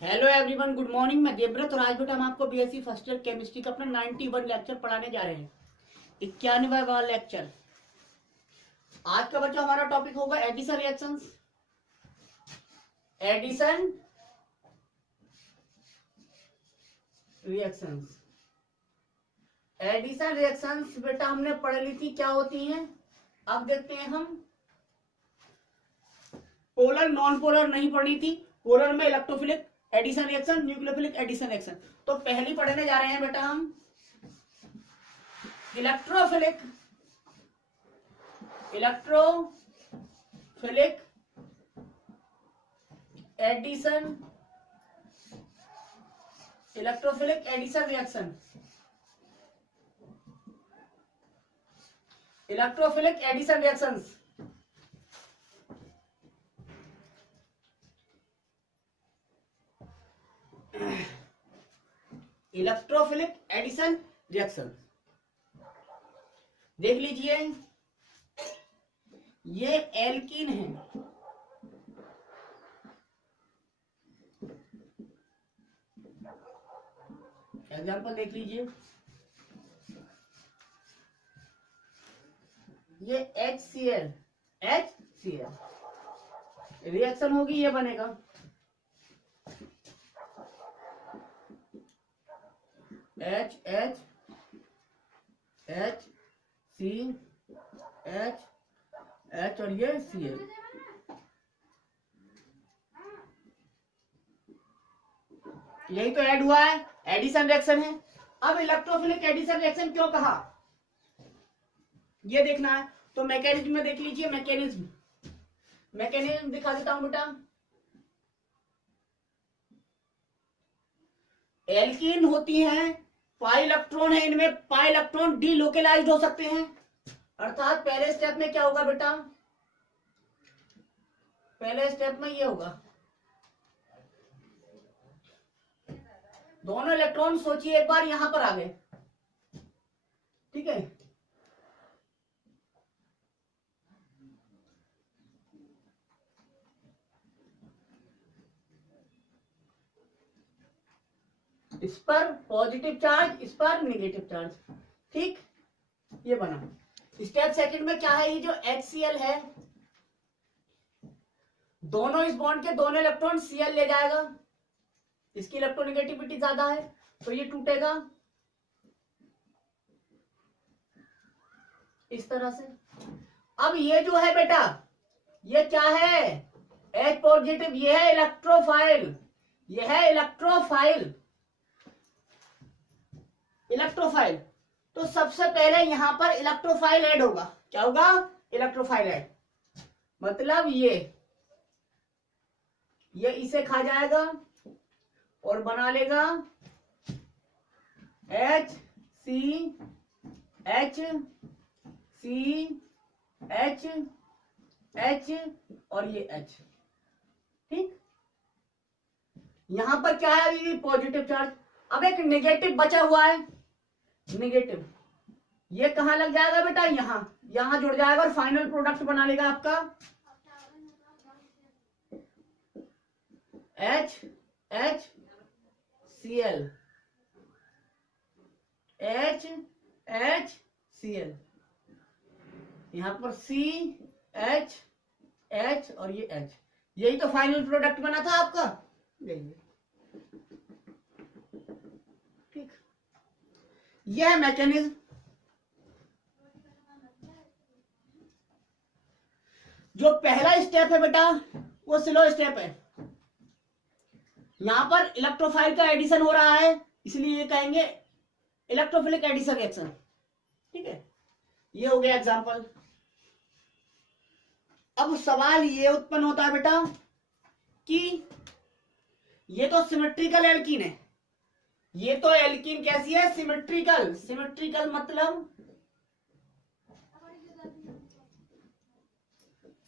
Hello everyone, good morning. मैं देवव्रत और आज बेटा हम आपको बीएससी फर्स्ट ईयर केमिस्ट्री का अपना 91 लेक्चर पढ़ाने जा रहे हैं। 91वां लेक्चर। आज का बच्चा हमारा टॉपिक होगा addition reactions. Addition reactions. Addition reactions बेटा हमने पढ़ ली थी, क्या होती हैं। अब देखते हैं हम। पोलर नॉन पोलर नहीं पढ़ी थी। पोलर में electrophilic addition reaction, nucleophilic addition reaction. तो पहली पढ़ने जा रहे हैं बेटा हम electrophilic addition reaction. Electrophilic addition reactions. Electrophilic addition reaction देख लीजिए। ये एल्कीन है, एग्जाम्पल देख लीजिए। ये HCl रिएक्शन होगी, ये बनेगा H और ये Cl। यही तो ऐड हुआ है, एडिशन रिएक्शन है। अब इलेक्ट्रोफिलिक एडिशन रिएक्शन क्यों कहा, ये देखना है। तो मैकेनिज्म में देख लीजिए। मैकेनिज्म दिखा देता हूं बेटा। एल्कीन होती हैं, पाई इलेक्ट्रॉन है इनमें, पाई इलेक्ट्रॉन डीलोकेलाइज्ड हो सकते हैं। अर्थात पहले स्टेप में क्या होगा बेटा, पहले स्टेप में ये होगा, दोनों इलेक्ट्रॉन सोचिए एक बार यहां पर आ गए, ठीक है। इस पर पॉजिटिव चार्ज, इस पर नेगेटिव चार्ज, ठीक। ये बना। स्टेप सेकंड में क्या है, ये जो HCl है, दोनों इस बॉन्ड के दोनों इलेक्ट्रॉन Cl ले जाएगा। इसकी इलेक्ट्रोनेगेटिविटी ज्यादा है तो ये टूटेगा इस तरह से। अब ये जो है बेटा, ये क्या है, H पॉजिटिव, ये है इलेक्ट्रोफाइल, ये है इलेक्ट्रोफाइल। तो सबसे पहले यहां पर इलेक्ट्रोफाइल ऐड होगा। क्या होगा, इलेक्ट्रोफाइल ऐड। मतलब ये इसे खा जाएगा और बना लेगा H और ये H, ठीक। यहां पर क्या है, अभी पॉजिटिव चार्ज। अब एक नेगेटिव बचा हुआ है, नेगेटिव, ये कहां लग जाएगा बेटा, यहां जुड़ जाएगा और फाइनल प्रोडक्ट बना लेगा आपका HCl। यहां पर H और ये H, यही तो फाइनल प्रोडक्ट बना था आपका, देखिए, ठीक। यह है मैकेनिज्म। जो पहला स्टेप है बेटा वो स्लो स्टेप है। यहां पर इलेक्ट्रोफाइल का एडिशन हो रहा है, इसलिए ये कहेंगे इलेक्ट्रोफिलिक एडिशन रिएक्शन, ठीक है। ये हो गया एग्जांपल। अब सवाल ये उत्पन्न होता है बेटा कि ये तो सिमेट्रिकल एल्कीन है, ये तो एल्कीन कैसी है, सिमेट्रिकल मतलब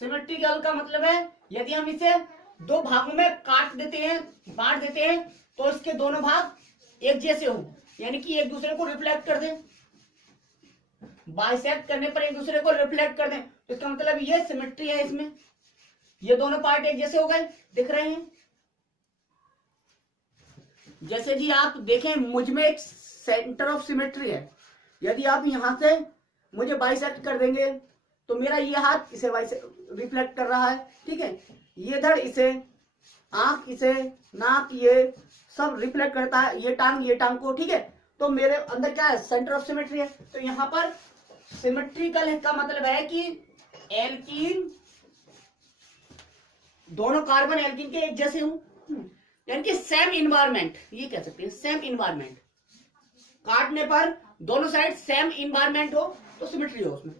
सिमेट्रिकल का मतलब है यदि हम इसे दो भागों में काट देते हैं, बांट देते हैं, तो इसके दोनों भाग एक जैसे हो, यानी कि एक दूसरे को रिफ्लेक्ट कर दें। बाइसेक्ट करने पर एक दूसरे को रिफ्लेक्ट कर दें, तो इसका मतलब ये सिमेट्री है इसमें। ये दोनों पार्ट एक जैसे हो गए, दिख रहे हैं। जैसे जी आप देखें मुझ में एक सेंटर ऑफ सिमेट्री है, यदि आप यहां से मुझे बाइसेक्ट कर देंगे तो मेरा ये हाथ इसे रिफ्लेक्ट कर रहा है, ठीक है, ये धड़ इसे, आंख इसे, नाक ये सब रिफ्लेक्ट करता है, ये टांग को, ठीक है। तो मेरे अंदर क्या है, सेंटर ऑफ सिमेट्री है। तो यहां पर सिमेट्रिकल है का मतलब है कि एल्कीन, दोनों कार्बन एल्कीन के एक जैसे हूं, यानी कि सेम इन्वायरमेंट, ये कह सकते हैं सेम इन्वायरमेंट, काटने पर दोनों साइड सेम इन्वायरमेंट हो तो सिमेट्री हो उसमें।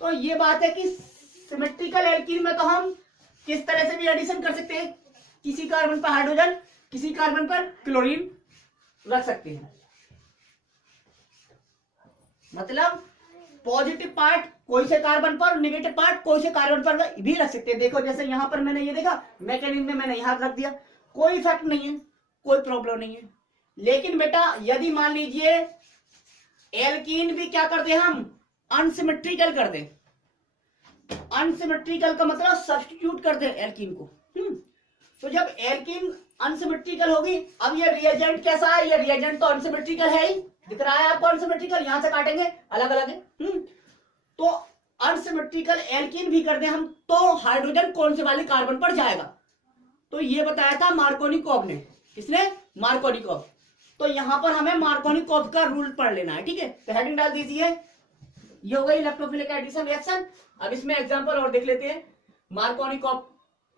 तो ये बात है कि सिमेट्रिकल एल्कीन में तो हम किस तरह से भी एडिशन कर सकते हैं, किसी कार्बन पर हाइड्रोजन, किसी कार्बन पर क्लोरीन रख सकते हैं, मतलब पॉजिटिव पार्ट कोई से कार्बन पर, नेगेटिव पार्ट कोई से कार्बन पर भी रख सकते हैं। देखो जैसे यहां पर मैंने ये देखा, मैकेनिज्म में मैंने यहां रख दिया, कोई इफेक्ट नहीं है, कोई प्रॉब्लम नहीं है। लेकिन बेटा यदि मान लीजिए एल्कीन भी क्या कर दे, हम अनसिमेट्रिकल कर दे, अनसिमेट्रिकल का मतलब सब्स्टिट्यूट कर दे एल्कीन को, तो जब एल्कीन अनसिमेट्रिकल होगी, अब ये रिएजेंट कैसा है, ये रिएजेंट तो अनसिमेट्रिकल है ही, दिख रहा है आपको अनसिमेट्रिकल, यहां से काटेंगे अलग अलग है, तो अनसिमेट्रिकल एल्कीन भी कर दे हम तो हाइड्रोजन कौन से वाले कार्बन पर जाएगा, तो ये बताया था मार्कोनिकोव ने, किसने, मार्कोनिकोव। तो यहां पर हमें मार्कोनिकोव का रूल पढ़ लेना है, ठीक है। तो हेडिंग डाल दीजिए, ये हो गई इलेक्ट्रोफिलिक एडिशन रिएक्शन। अब इसमें एग्जांपल और देख लेते हैं, मार्कोनिकोव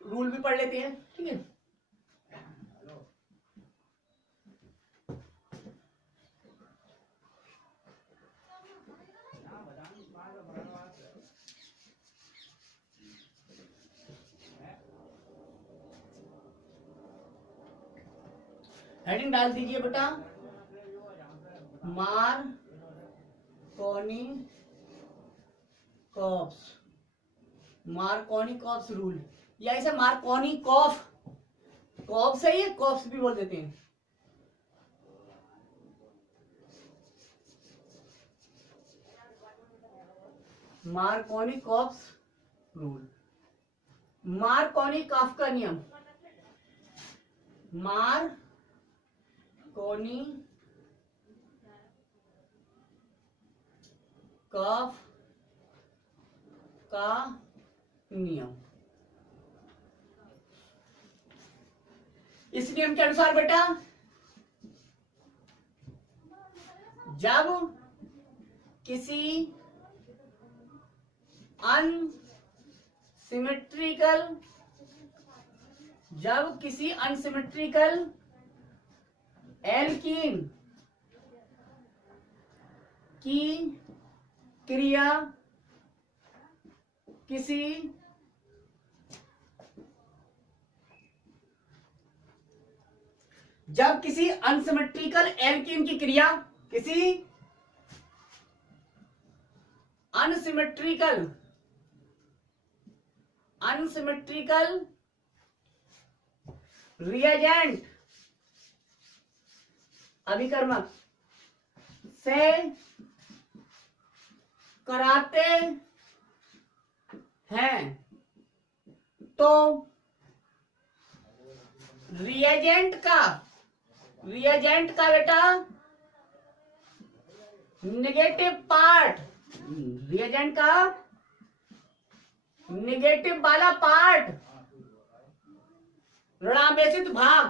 रूल भी पढ़ लेते हैं, ठीक है। हेडिंग डाल दीजिए बेटा, मार्कोनिकॉफ्स रूल, या इसे मार्कोनिकॉफ, कॉफ सही है, कॉफ्स भी बोल देते हैं। मार्कोनिकॉफ्स रूल, मार्कोनिकॉफ का नियम, मार्कोनिकॉफ का नियम। इस नियम के अनुसार बेटा जब किसी अनसिमेट्रिकल एल्कीन की क्रिया किसी अनसिमेट्रिकल एल्कीन की क्रिया किसी अनसिमेट्रिकल रिएजेंट अभिकर्मक से कराते हैं तो रिएजेंट का बेटा नेगेटिव पार्ट, रिएजेंट का नेगेटिव वाला पार्ट, ऋणावेशित भाग,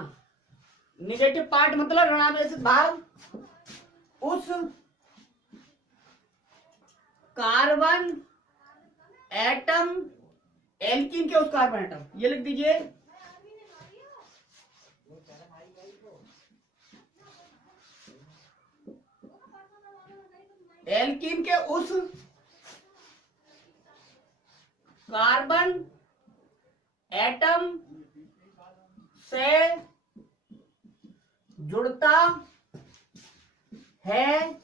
नेगेटिव पार्ट मतलब ऋणावेशित भाग, उस कार्बन एटम, एल्कीन के उस कार्बन एटम, ये लिख दीजिए, एल्कीन के उस कार्बन एटम से जुड़ता है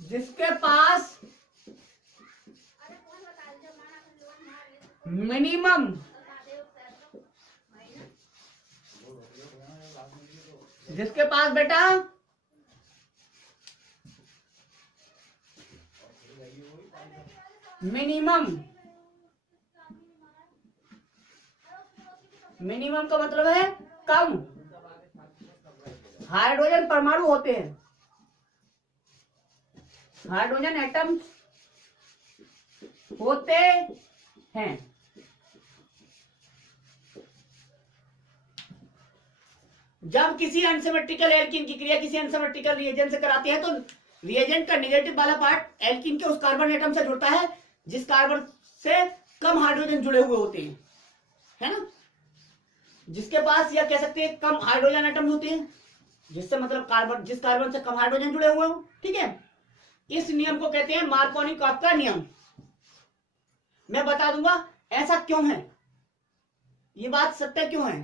जिसके पास मिनिमम बेटा मिनिमम मिनिमम का मतलब है कम हाइड्रोजन परमाणु होते हैं, हाइड्रोजन एटम्स होते हैं। जब किसी अनसिमेट्रिकल एल्कीन की क्रिया किसी अनसिमेट्रिकल रिएजेंट से कराती है तो रिएजेंट का नेगेटिव वाला पार्ट एल्कीन के उस कार्बन एटम से जुड़ता है जिस कार्बन से कम हाइड्रोजन जुड़े हुए होते हैं, है ना, जिसके पास या कह सकते हैं कम हाइड्रोजन एटम होते हैं, जिससे मतलब कार्बन जिस कार्बन से कम हाइड्रोजन जुड़े हुए हो। ठीक है, इस नियम को कहते हैं मार्कोनी-कॉफ का नियम। मैं बता दूंगा ऐसा क्यों है, ये बात सत्य क्यों है,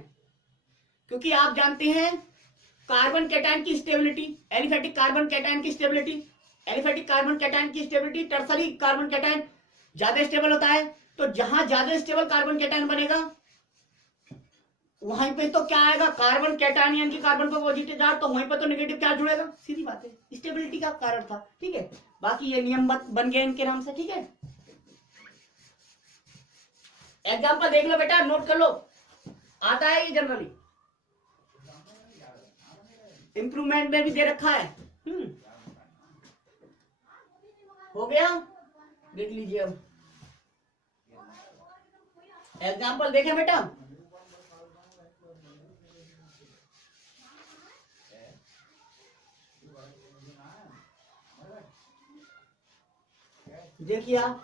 क्योंकि आप जानते हैं कार्बन कैटायन की स्टेबिलिटी, एलिफेटिक कार्बन कैटायन की स्टेबिलिटी, एलिफेटिक कार्बन कैटायन की स्टेबिलिटी टर्सरी कार्बन कैटायन ज्यादा स्टेबल होता है। तो जहां ज्यादा स्टेबल कार्बन कैटायन बनेगा वहीं पे तो क्या आएगा, कार्बन कैटायन यानी कि कार्बन पर पॉजिटिव चार्ज, तो वहीं पर तो नेगेटिव चार्ज जुड़ेगा, सीधी बात है, स्टेबिलिटी का कारण था। ठीक है, बाकी ये नियम बन गए इनके नाम से। ठीक है, एग्जाम्पल देख लो बेटा, नोट कर लो, आता है ये जनरली, इंप्रूवमेंट में भी दे रखा है। हो गया, देख लीजिए अब एग्जाम्पल देखें बेटा। देखिए आप,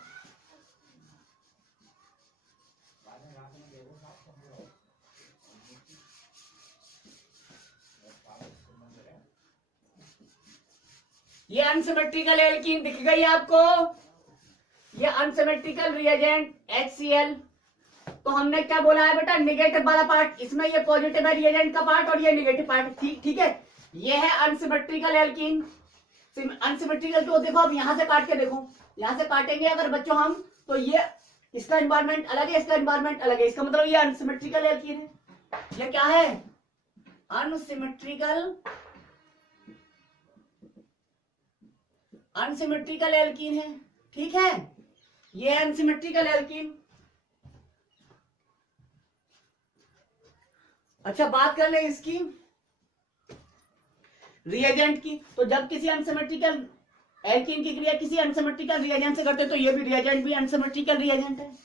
ये अनसिमेट्रिकल एल्कीन दिख गई आपको, ये अनसिमेट्रिकल रिएजेंट HCl। तो हमने क्या बोला है बेटा, नेगेटिव वाला पार्ट, इसमें ये पॉजिटिव है रिएजेंट का पार्ट और ये नेगेटिव पार्ट। ठीक है, ये है अनसिमेट्रिकल एल्कीन। अनसिमेट्रिकल तो देखो, अब यहां से काट के देखो, यहां से काटेंगे अगर बच्चों हम, तो ये इसका एनवायरमेंट अलग है, इसका एनवायरमेंट अलग है, इसका मतलब ये अनसिमेट्रिकल एल्कीन है। ये क्या है, अनसिमेट्रिकल अनसिमेट्रिकल एल्कीन है। ठीक है, ये अनसिमेट्रिकल एल्कीन। अच्छा, बात कर ले इसकी रिएजेंट की। तो जब किसी अनसिमेट्रिकल एल्कीन की क्रिया किसी अनसिमेट्रिकल रिएजेंट से करते हैं तो ये भी रिएजेंट भी अनसिमेट्रिकल रिएजेंट है,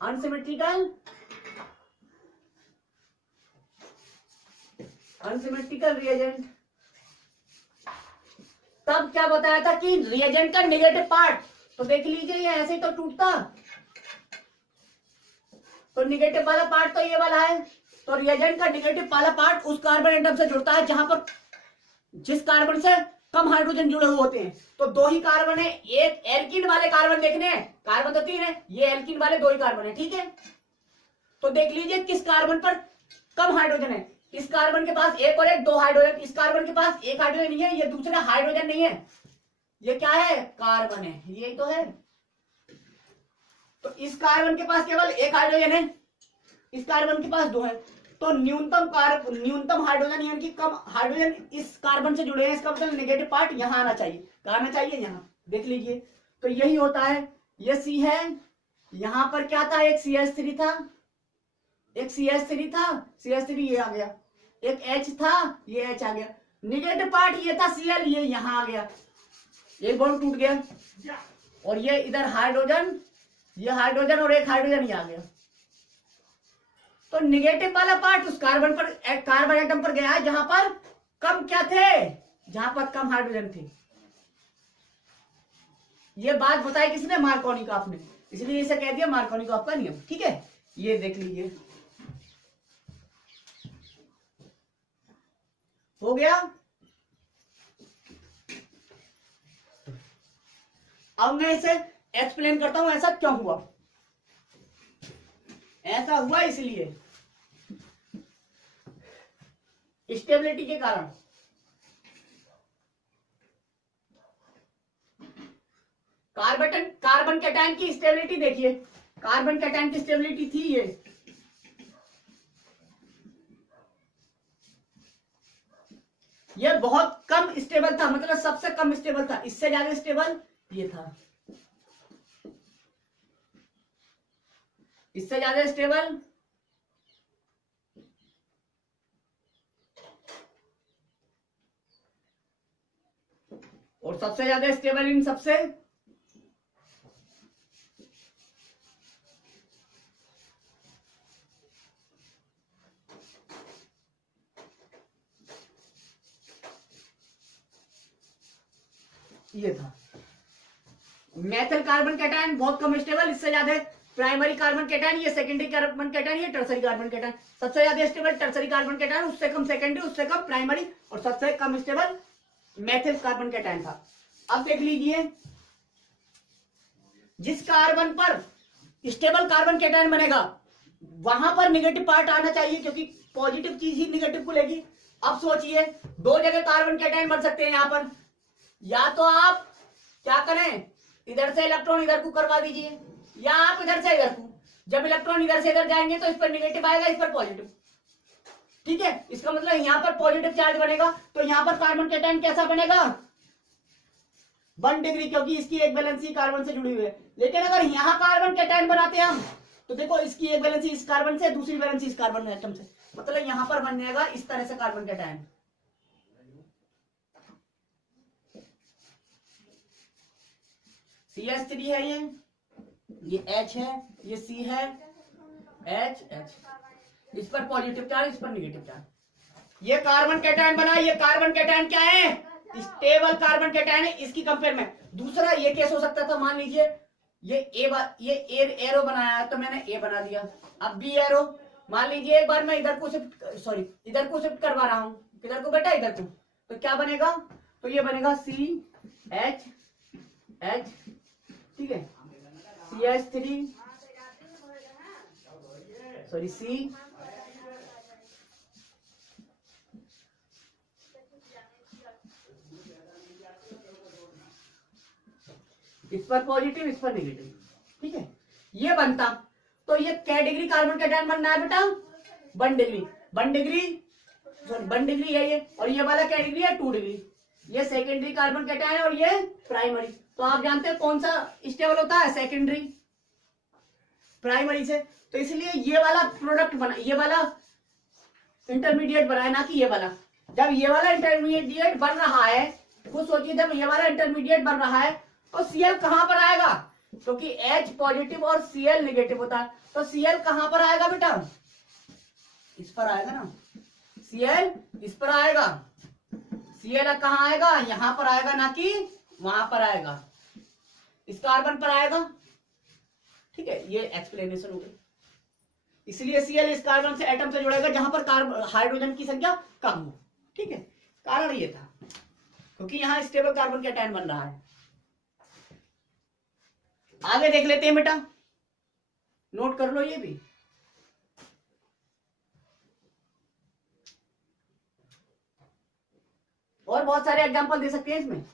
अनसिमेट्रिकल रिएजेंट। तब क्या बताया था कि रिएजेंट का नेगेटिव पार्ट, तो देख लीजिए ये ऐसे तो टूटता, तो नेगेटिव वाला पार्ट तो ये वाला है, तो रिएजेंट का नेगेटिव वाला पार्ट उस कार्बन एटम से जुड़ता है जहां पर जिस कार्बन से कम हाइड्रोजन जुड़े हुए होते हैं। तो दो ही कार्बन है, एक एल्कीन वाले कार्बन देखने हैं, कार्बन तो 3 है, ये एल्कीन वाले 2 ही कार्बन है। ठीक है, तो देख लीजिए किस कार्बन पर कम हाइड्रोजन है, इस कार्बन के पास 1 और 1 2 हाइड्रोजन, इस कार्बन के पास 1 हाइड्रोजन नहीं है, ये दूसरा हाइड्रोजन नहीं है, ये क्या है, कार्बन है, यही तो है। तो इस कार्बन के पास केवल 1 हाइड्रोजन है, इस कार्बन के पास 2 है, तो न्यूनतम हाइड्रोजन यानी कि कम हाइड्रोजन इस कार्बन से जुड़े हैं, इसका मतलब नेगेटिव पार्ट यहां आना चाहिए, कहां आना चाहिए, यहां। देख लीजिए, तो यही होता है, ये C है, यहां पर क्या था, एक CH3 था, एक CH3 था, CH3 ये आ गया, एक H था, ये H आ गया, नेगेटिव पार्ट ये था Cl, ये यहां आ गया, एक बॉन्ड टूट गया, और ये इधर हाइड्रोजन, ये हाइड्रोजन और एक हाइड्रोजन ये आ गया। तो नेगेटिव वाला पार्ट उस कार्बन एटम पर गया है जहां पर कम क्या थे, जहां पर कम हाइड्रोजन थे। ये बात बताई किसने, मार्कोनी-कॉफ ने, इसलिए इसे कह दिया मार्कोनी-कॉफ का नियम। ठीक है, ये देख लीजिए, हो गया। अब मैं इसे एक्सप्लेन करता हूं, ऐसा क्यों हुआ, ऐसा हुआ इसलिए स्टेबिलिटी के कारण। कार्बन कैटायन की स्टेबिलिटी देखिए, कार्बन कैटायन की स्टेबिलिटी थी ये बहुत कम स्टेबल था, मतलब सबसे कम स्टेबल था, इससे ज्यादा स्टेबल ये था, इससे ज्यादा स्टेबल और सबसे ज्यादा स्टेबल इन सबसे ये था मेथल कार्बन कैटायन, बहुत कम स्टेबल, इससे ज्यादा प्राइमरी कार्बन कैटायन, ये सेकेंडरी कार्बन कैटायन, ये टर्सरी कार्बन कैटायन। सबसे ज्यादा स्टेबल टर्सरी कार्बन कैटायन, उससे कम सेकेंडरी, उससे कम प्राइमरी, और सबसे कम स्टेबल मेथिल कार्बन कैटायन था। अब देख लीजिए, जिस कार्बन पर स्टेबल कार्बन कैटायन बनेगा वहां पर निगेटिव पार्ट आना चाहिए, क्योंकि पॉजिटिव चीज ही निगेटिव को लेगी। अब सोचिए, दो जगह कार्बन कैटायन बन सकते हैं यहां पर, या तो आप क्या करें, इधर से इलेक्ट्रॉन इधर को करवा दीजिए, या आप इधर से इधर को। जब इलेक्ट्रॉन इधर से इधर जाएंगे तो इस पर निगेटिव आएगा, इस पर पॉजिटिव। ठीक है, इसका मतलब यहां पर पॉजिटिव चार्ज बनेगा, तो यहां पर कार्बन कैटायन कैसा बनेगा, 1 डिग्री, क्योंकि इसकी एक वैलेंसी कार्बन से जुड़ी हुई है। लेकिन अगर यहां कार्बन कैटायन बनाते हैं हम, तो देखो इसकी एक वैलेंसी इस कार्बन से, दूसरी वैलेंसी इस कार्बन एटम से, मतलब यहां पर बन जाएगा इस तरह से कार्बन कैटायन। CH3 है ये H है, ये C है, H H, इस पर पॉजिटिव चार्ज, इस पर निगेटिव चार्ज। ये कार्बन कैटायन बना, ये कार्बन कैटायन क्या है, स्टेबल कार्बन कैटायन है इसकी कंपेयर में। दूसरा ये केस हो सकता था, मान लीजिए ये एरो बनाया तो मैंने ए बना दिया, अब बी एरो। मान लीजिए एक बार मैं इधर को शिफ्ट करवा रहा हूं, किधर को बेटा, इधर को, तो क्या बनेगा, तो ये बनेगा CH H, ठीक है, CH3 C, इस पर पॉजिटिव, इस पर नेगेटिव। ठीक है, ये बनता, तो ये क्या डिग्री कार्बन कैटायन बनना है बेटा, 1 डिग्री। 1 डिग्री 1 डिग्री है ये, और ये वाला क्या डिग्री है, 2 डिग्री। ये सेकेंडरी कार्बन कैटायन है और ये प्राइमरी। तो आप जानते हैं कौन सा स्टेबल होता है, सेकेंडरी प्राइमरी से। तो इसलिए ये वाला प्रोडक्ट बना, ये वाला इंटरमीडिएट बना है, ना कि ये वाला। जब ये वाला इंटरमीडिएट बन रहा है, वो सोचिए, जब ये वाला इंटरमीडिएट बन रहा है तो Cl कहां पर आएगा, क्योंकि H पॉजिटिव और Cl नेगेटिव होता है, तो Cl कहां पर आएगा बेटा, इस पर आएगा ना, Cl इस पर आएगा, Cl कहां आएगा, यहां पर आएगा, ना कि वहां पर आएगा, इस कार्बन पर आएगा। ठीक है, ये एक्सप्लेनेशन हो गई। इसलिए Cl इस कार्बन से एटम से जुड़ेगा जहां पर हाइड्रोजन की संख्या कम हो। ठीक है, कारण ये था क्योंकि यहां स्टेबल कार्बन कैटायन बन रहा है। आगे देख लेते हैं बेटा, नोट कर लो ये भी। और बहुत सारे एग्जांपल दे सकते हैं इसमें।